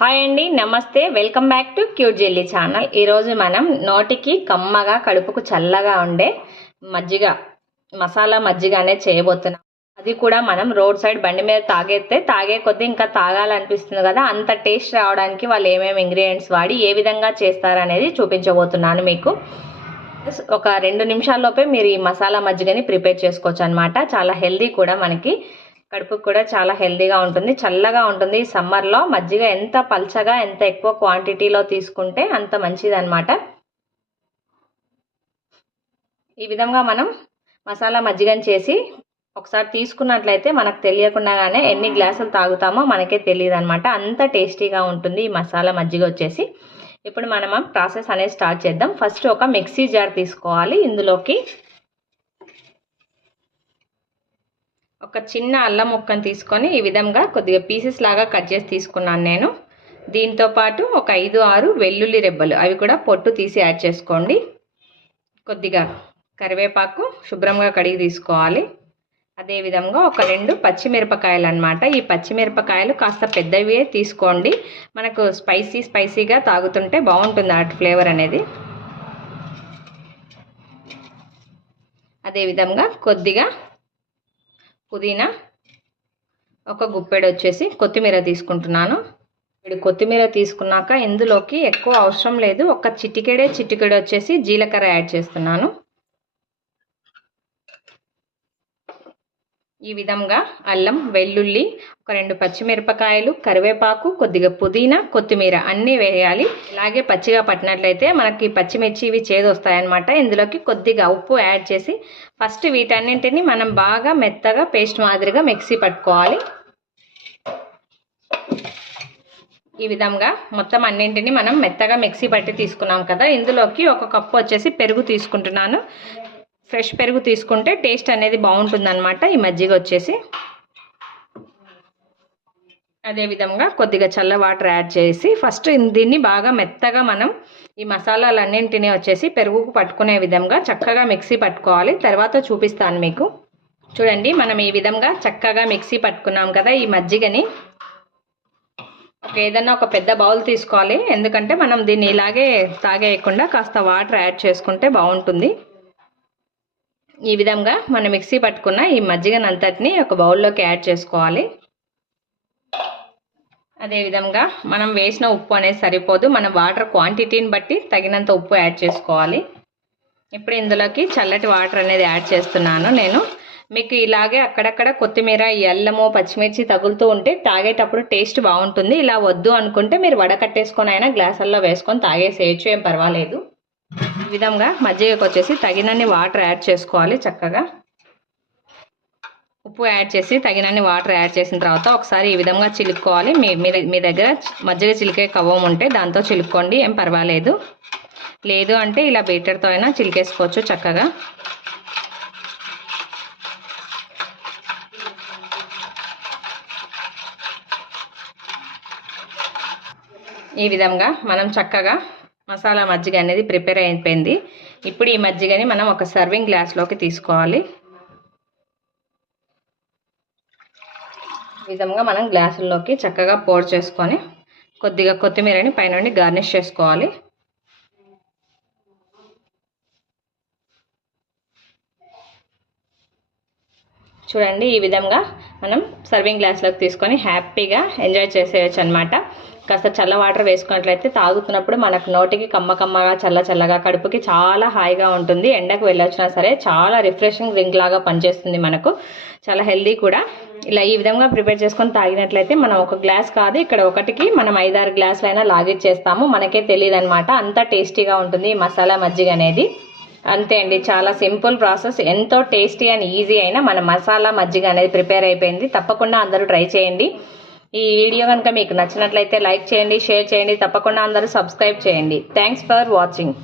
Hi అండి నమస్తే. Welcome back to cute jelly channel ఈరోజు మనం నోటికి కమ్మగా కడుపుకు చల్లగా ఉండే మజ్జిగ మసాలా మజ్జిగ అనేది చేయబోతున్నాం. అది కూడా మనం రోడ్ సైడ్ బండి మీద తాగేస్తే తాగే కొద్దీ ఇంకా తాగాలనిపిస్తుంది కదా. అంత టేస్ట్ రావడానికి వాళ్ళు ఏమేమి ఇంగ్రీడియంట్స్ వాడి ఏ విధంగా చేస్తారనేది చూపించబోతున్నాను మీకు. ఒక రెండు నిమిషాల్లోపే మీరు ఈ మసాలా మజ్జిగని ప్రిపేర్ చేసుకోవచ్చు అనమాట చాలా హెల్దీ కూడా మనకి కడుపుకు కూడా చాలా హెల్దీగా ఉంటుంది చల్లగా ఉంటుంది ఈ సమ్మర్లో. మజ్జిగ ఎంత పల్చగా ఎంత ఎక్కువ క్వాంటిటీలో తీసుకుంటే అంత మంచిదన్నమాట. ఈ విధంగా మనం మసాలా మజ్జిగని చేసి ఒకసారి తీసుకున్నట్లయితే మనకు తెలియకుండానే ఎన్ని గ్లాసులు తాగుతామో మనకే తెలియదు అనమాట అంత టేస్టీగా ఉంటుంది ఈ మసాలా మజ్జిగ వచ్చేసి. ఇప్పుడు మనం ప్రాసెస్ అనేది స్టార్ట్ చేద్దాం. ఫస్ట్ ఒక మిక్సీ జార్ తీసుకోవాలి. ఇందులోకి ఒక చిన్న అల్లం ముక్కను తీసుకొని ఈ విధంగా కొద్దిగా పీసెస్ లాగా కట్ చేసి తీసుకున్నాను నేను. దీంతో పాటు ఒక ఐదు ఆరు వెల్లుల్లి రెబ్బలు అవి కూడా పొట్టు తీసి యాడ్ చేసుకోండి. కొద్దిగా కరివేపాకు శుభ్రంగా కడిగి తీసుకోవాలి. అదేవిధంగా ఒక రెండు పచ్చిమిరపకాయలు అనమాట ఈ పచ్చిమిరపకాయలు కాస్త పెద్దవి తీసుకోండి. మనకు స్పైసీ స్పైసీగా తాగుతుంటే బాగుంటుంది అటు ఫ్లేవర్ అనేది. అదేవిధంగా కొద్దిగా పుదీనా ఒక గుప్పెడు వచ్చేసి కొత్తిమీర తీసుకుంటున్నాను. ఇప్పుడు కొత్తిమీర తీసుకున్నాక ఇందులోకి ఎక్కువ అవసరం లేదు. ఒక చిటికెడే చిటికెడు వచ్చేసి జీలకర్ర యాడ్ చేస్తున్నాను. ఈ విధంగా అల్లం వెల్లుల్లి ఒక రెండు పచ్చిమిరపకాయలు కరివేపాకు కొద్దిగా పుదీనా కొత్తిమీర అన్నీ వేయాలి. ఇలాగే పచ్చిగా పట్టినట్లయితే మనకి పచ్చిమిర్చి ఇవి చేదొస్తాయన్నమాట. ఇందులోకి కొద్దిగా ఉప్పు యాడ్ చేసి ఫస్ట్ వీటన్నింటిని మనం బాగా మెత్తగా పేస్ట్ మాదిరిగా మిక్సీ పట్టుకోవాలి. ఈ విధంగా మొత్తం అన్నింటినీ మనం మెత్తగా మిక్సీ పట్టి తీసుకున్నాం కదా. ఇందులోకి ఒక కప్పు వచ్చేసి పెరుగు తీసుకుంటున్నాను. ఫ్రెష్ పెరుగు తీసుకుంటే టేస్ట్ అనేది బాగుంటుంది అనమాట ఈ మజ్జిగ వచ్చేసి అదేవిధంగా కొద్దిగా చల్ల వాటర్ యాడ్ చేసి ఫస్ట్ దీన్ని బాగా మెత్తగా మనం ఈ మసాలాలన్నింటినీ వచ్చేసి పెరుగుకు పట్టుకునే విధంగా చక్కగా మిక్సీ పట్టుకోవాలి. తర్వాత చూపిస్తాను మీకు. చూడండి మనం ఈ విధంగా చక్కగా మిక్సీ పట్టుకున్నాం కదా ఈ మజ్జిగని. ఒక ఏదన్నా ఒక పెద్ద బౌల్ తీసుకోవాలి. ఎందుకంటే మనం దీన్ని ఇలాగే తాగేయకుండా కాస్త వాటర్ యాడ్ చేసుకుంటే బాగుంటుంది. ఈ విధంగా మనం మిక్సీ పట్టుకున్న ఈ మజ్జిగనంతటిని ఒక బౌల్లోకి యాడ్ చేసుకోవాలి. అదేవిధంగా మనం వేసిన ఉప్పు అనేది సరిపోదు. మనం వాటర్ క్వాంటిటీని బట్టి తగినంత ఉప్పు యాడ్ చేసుకోవాలి. ఇప్పుడు ఇందులోకి చల్లటి వాటర్ అనేది యాడ్ చేస్తున్నాను నేను. మీకు ఇలాగే అక్కడక్కడ కొత్తిమీర ఈ అల్లము పచ్చిమిర్చి తగులుతూ ఉంటే తాగేటప్పుడు టేస్ట్ బాగుంటుంది. ఇలా వద్దు అనుకుంటే మీరు వడకట్టేసుకొని అయినా గ్లాసుల్లో వేసుకొని తాగేసేయచ్చు ఏం పర్వాలేదు. విధంగా మజ్జిగకు వచ్చేసి తగినన్ని వాటర్ యాడ్ చేసుకోవాలి చక్కగా. ఉప్పు యాడ్ చేసి తగినన్ని వాటర్ యాడ్ చేసిన తర్వాత ఒకసారి ఈ విధంగా చిలుక్కోవాలి. మీ మీ దగ్గర మజ్జిగ చిలికే కవ్వం ఉంటే దాంతో చిలుక్కోండి ఏం పర్వాలేదు. లేదు అంటే ఇలా బీటర్తో అయినా చిలికేసుకోవచ్చు చక్కగా. ఈ విధంగా మనం చక్కగా మసాలా మజ్జిగ అనేది ప్రిపేర్ అయిపోయింది. ఇప్పుడు ఈ మజ్జిగని మనం ఒక సర్వింగ్ గ్లాస్లోకి తీసుకోవాలి. విధంగా మనం గ్లాసుల్లోకి చక్కగా పోర్ చేసుకొని కొద్దిగా కొత్తిమీరని పైనుండి గార్నిష్ చేసుకోవాలి. చూడండి ఈ విధంగా మనం సర్వింగ్ గ్లాస్లోకి తీసుకొని హ్యాపీగా ఎంజాయ్ చేసేయచ్చు అనమాట కాస్త చల్ల వాటర్ వేసుకున్నట్లయితే తాగుతున్నప్పుడు మనకు నోటికి కమ్మ కమ్మగా చల్ల చల్లగా కడుపుకి చాలా హాయిగా ఉంటుంది. ఎండకు వెళ్ళొచ్చినా సరే చాలా రిఫ్రెషింగ్ డ్రింక్ లాగా పనిచేస్తుంది మనకు. చాలా హెల్దీ కూడా. ఇలా ఈ విధంగా ప్రిపేర్ చేసుకొని తాగినట్లయితే మనం ఒక గ్లాస్ కాదు ఇక్కడ ఒకటికి మనం ఐదారు గ్లాసులు అయినా లాగిచ్చేస్తాము మనకే తెలియదు అనమాట అంత టేస్టీగా ఉంటుంది ఈ మసాలా మజ్జిగ అనేది. అంతే అండి చాలా సింపుల్ ప్రాసెస్. ఎంతో టేస్టీ అండ్ ఈజీ అయినా మన మసాలా మజ్జిగ అనేది ప్రిపేర్ అయిపోయింది. తప్పకుండా అందరూ ట్రై చేయండి. ఈ వీడియో కనుక మీకు నచ్చినట్లయితే లైక్ చేయండి షేర్ చేయండి. తప్పకుండా అందరూ సబ్స్క్రైబ్ చేయండి. Thanks for watching.